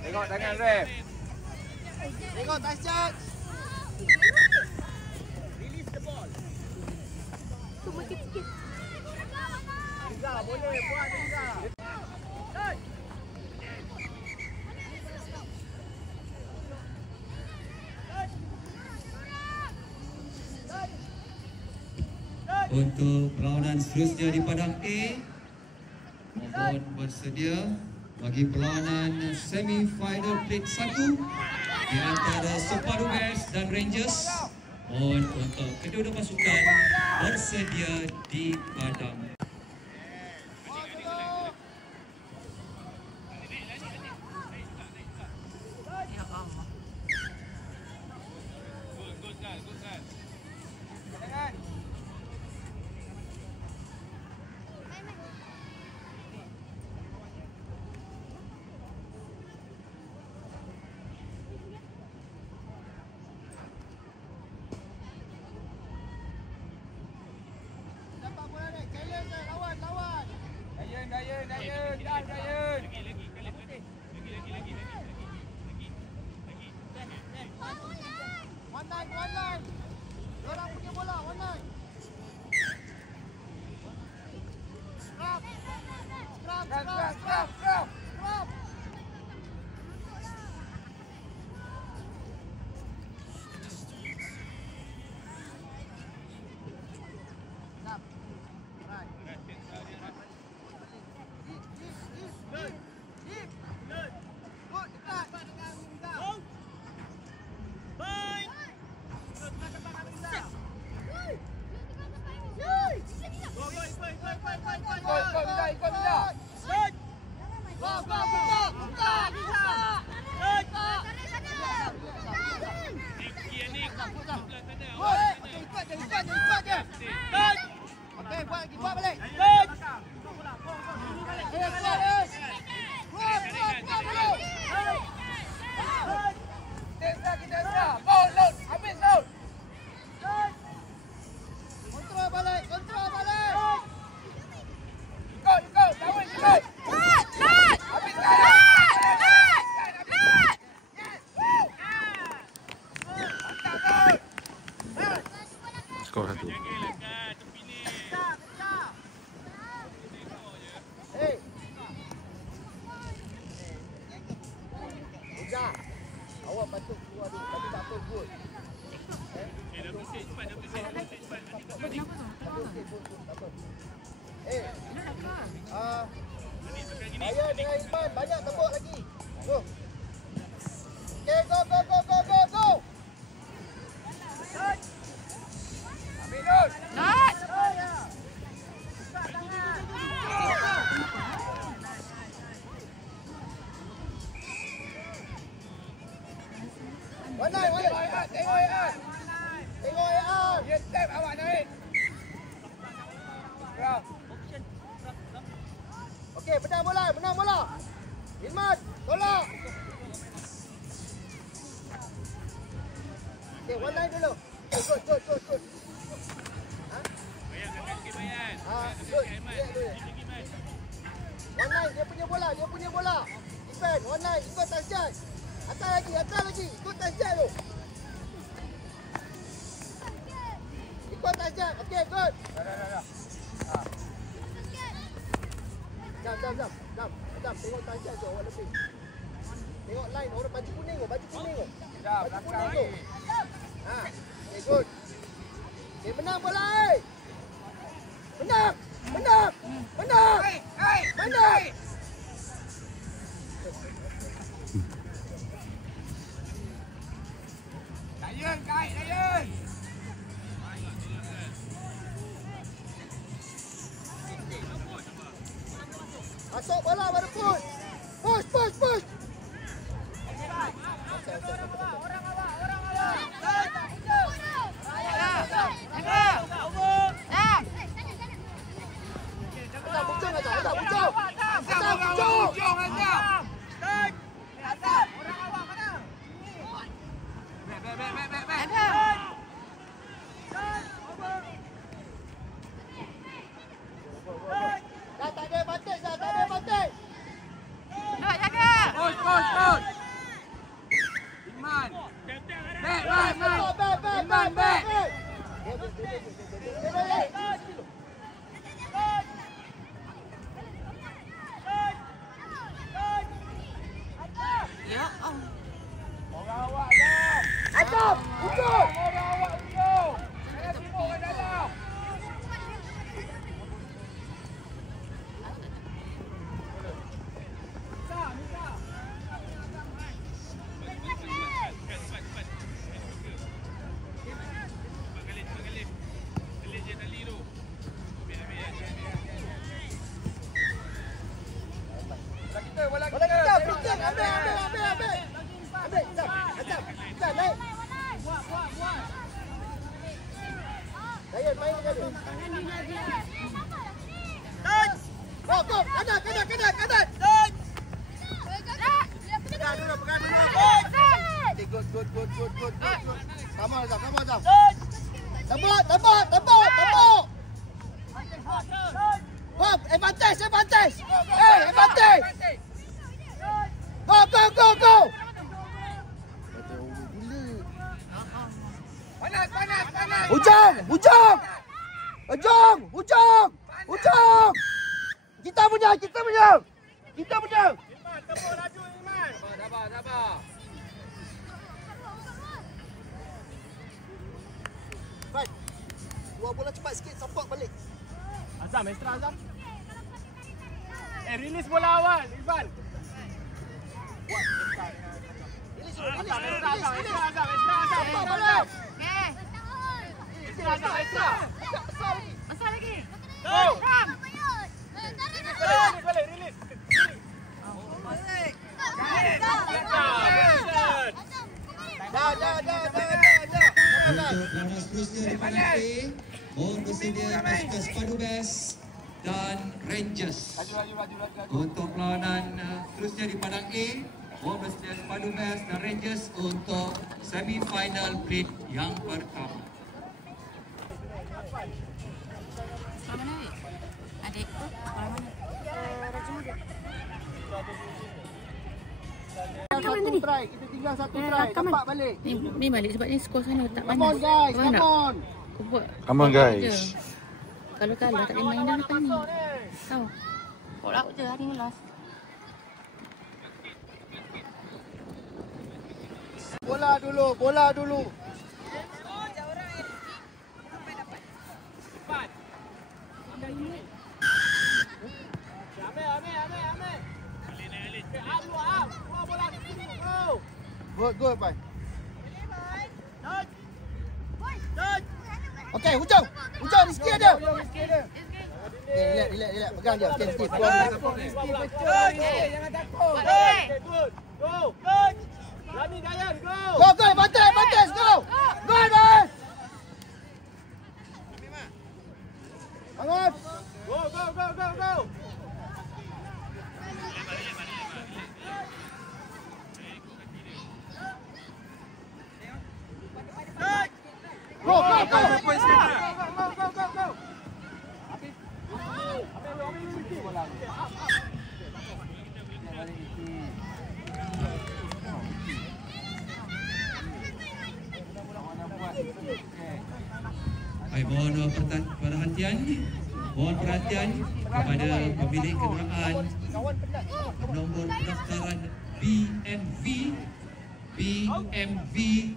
Tengok tangan ref. Tengok touchdown. Release the ball. Tunggu sikit. Riza, boleh buat Riza. Untuk perlawanan seterusnya di padang A, mohon bersedia bagi perlawanan semi-final plate 1 di antara Sepadu Bears dan Rangers. Mohon untuk kedua-dua pasukan bersedia di padang. Skor 1. Awak patut keluar dulu, tapi tak apa good. Saya dengan Iman banyak tepuk lagi. Go. Okay, go. Aminul. Tengok Ian. Dia step awak naik. Okey, menang bola. Ilman, tolak. Okey, one line dulu. Good. Good. One line, dia punya bola. Defend, one line, ikut touchdown. Atas lagi. Ikut touchdown tu. Ikut touchdown. Okey, good. Dah. Jam. Tengok touchdown tu awak lebih. Tengok line orang baju kuning tu. Baju kuning tu. Okay, good. Okay, menang bola Menang. Dayan. Masuk bola baru push. Push. Orang awak. Tak bucung. Dayan main dengan dia. Go. Kanan. Pegang dulu. Okay, good. Sama Azam. Tembak. Bob, advantage. Advantage. Go. Panas. Ujung. Kita punya. Tepuk laju Iman. Sabar. Baik. Dua bola cepat sikit, support balik. Azam, extra Azam. Release bola awal, Ivan. Release. Extra Support balik. Extra. Masuk lagi. Go. Ram. Balik, release. Dah. Untuk pelawanan seterusnya di padang A, mohon bersedia pasukan Sepadu Best dan Rangers. Untuk pelawanan seterusnya di padang A, mohon bersedia Sepadu Best dan Rangers untuk semi-final plate yang pertama. Sekolah mana, Wik? Adik tu sekolah mana? Raja Muda. Satu try, kita tinggal satu try. Nampak balik. Ni balik sebab ni skor sana tak Come panas. on guys, Faham tak? come on. Kau buat. Come on, guys. je. Kalau kalah tak boleh main dah lepas ni. Tahu. Kau laut je hari ni last. Bola dulu. Good, bye. Okay, hujung rezeki ada. Okay, relax. Pegang dia. Okay, Steve. Jangan takut. Good. Go. Lani Dayan, go. Go, advantage, go. Go, guys. Bangun. Go. Go. Baik, mohon perhatian kepada pemilik kenderaan nombor pendaftaran BMV 3850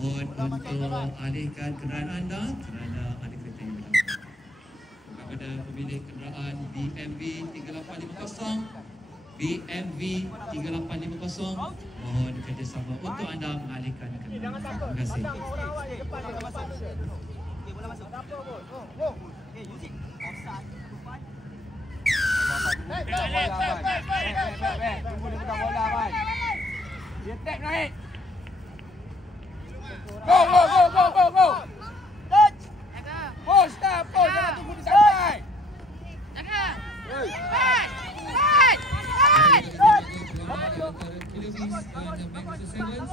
mohon untuk alihkan kenderaan anda kerana ada kereta yang berlaku. Kepada pemilik kenderaan BMV 3850 mohon kerjasama untuk anda mengalihkan kenderaan. Terima kasih. Tunggu dia pegang bola, Wan. Dia tap naik. Go. Push. Jangan tunggu di santai.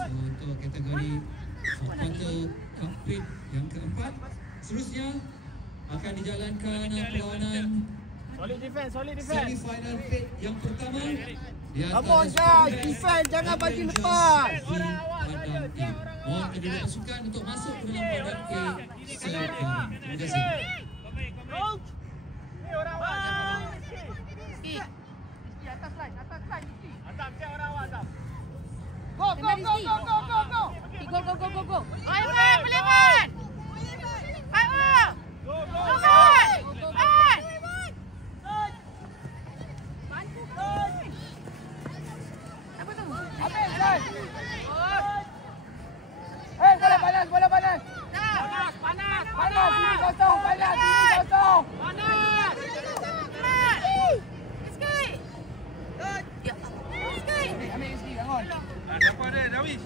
Untuk kategori quarter complete yang keempat. Seterusnya akan dijalankan perlawanan Solid defense. semi-final plate yang pertama. Come on guys, defense jangan bagi lepas. Mohon kedua pasukan untuk masuk ke dalam padang A sekarang. Terima kasih. Atas line. Azam, siap orang awak, Azam. Go. Go. Aiman, boleh man. Aiman. Go. Apa tu? Habis, guys. Bola panas. Panas. Sini kosong. Panas. Ya. Sikit. Ambil Rizky, bangun. Siapa dia, Dawis?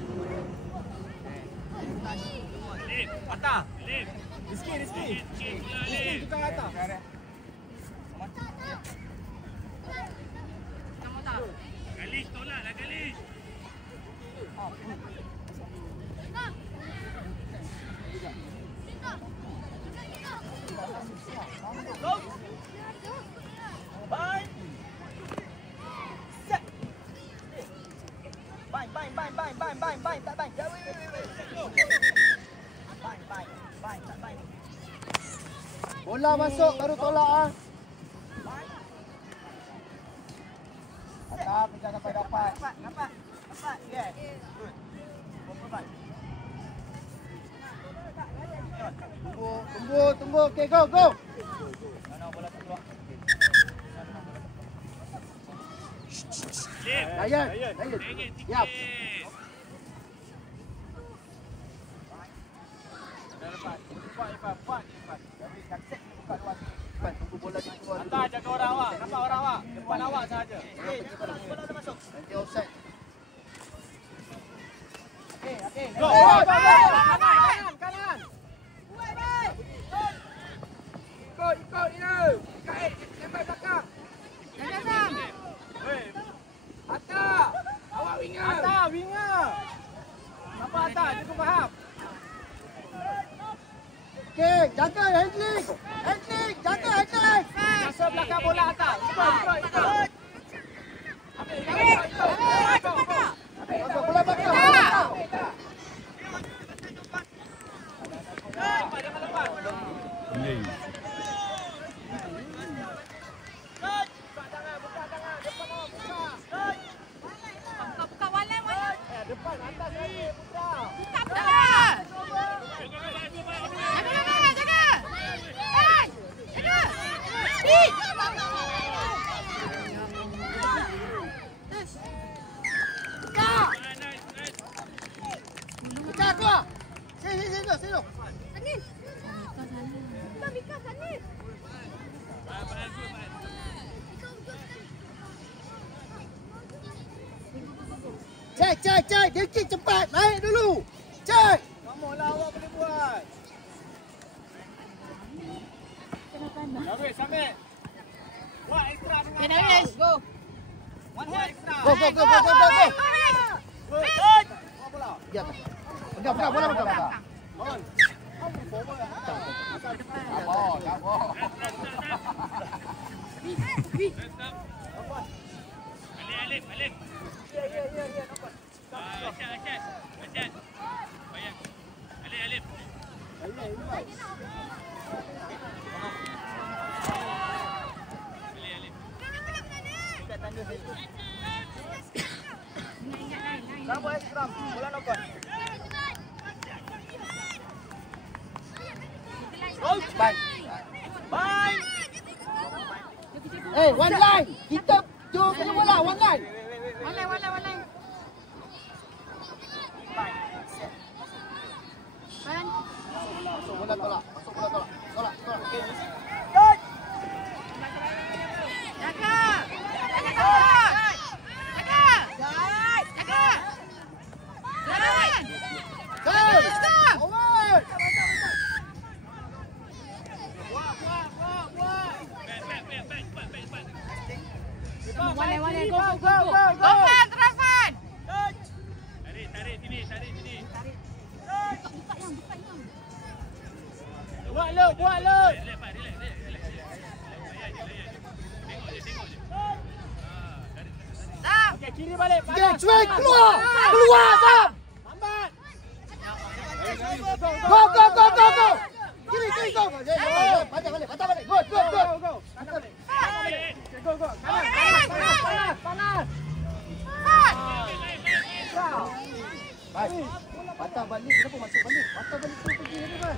Bola masuk baru tolak ah. Atas, kejar sampai dapat. Tunggu. Okey, go. Ryan. Siap. Tunggu bola di keluar. Atas, jaga orang awak. Nampak orang awak. Depan awak sahaja. Bola dah masuk. Nanti offside. Go. Kanan. Ikut dia. Kait, sampai belakang. Atas. Awak winger. Atas, winger. Nampak atas, cukup faham. Okey, jaga handling. Jaga handling. Masa belakang bola atas. Ikut. Masuk bola belakang. Depan atas lagi, Putra. Kejar keluar. Sini. Cek. Dia kick cepat. Naik dulu. Cek. Kamu lah awak boleh buat. Darwis, sambil. Buat extra dengan atas. Go. One hand extra. Go. Bawa bola. Ya. Pegang bola pegang. Jabo. Alif. Ya, nampak. Alif. Kamu extra. Bola nokon. Bye. One line. Kita jom kena bola, one line. One line. Masuk bola tolak. Tolak. One, go. Teruskan. Tarik sini. Buat lut. Okey, kiri balik. Cuy, keluar Sam. Lambat. Go. Kiri, go. Patah balik. Go. Go. Panas. Baik. Patah balik, kenapa masuk balik? Patah balik tu pergi ni, Mas.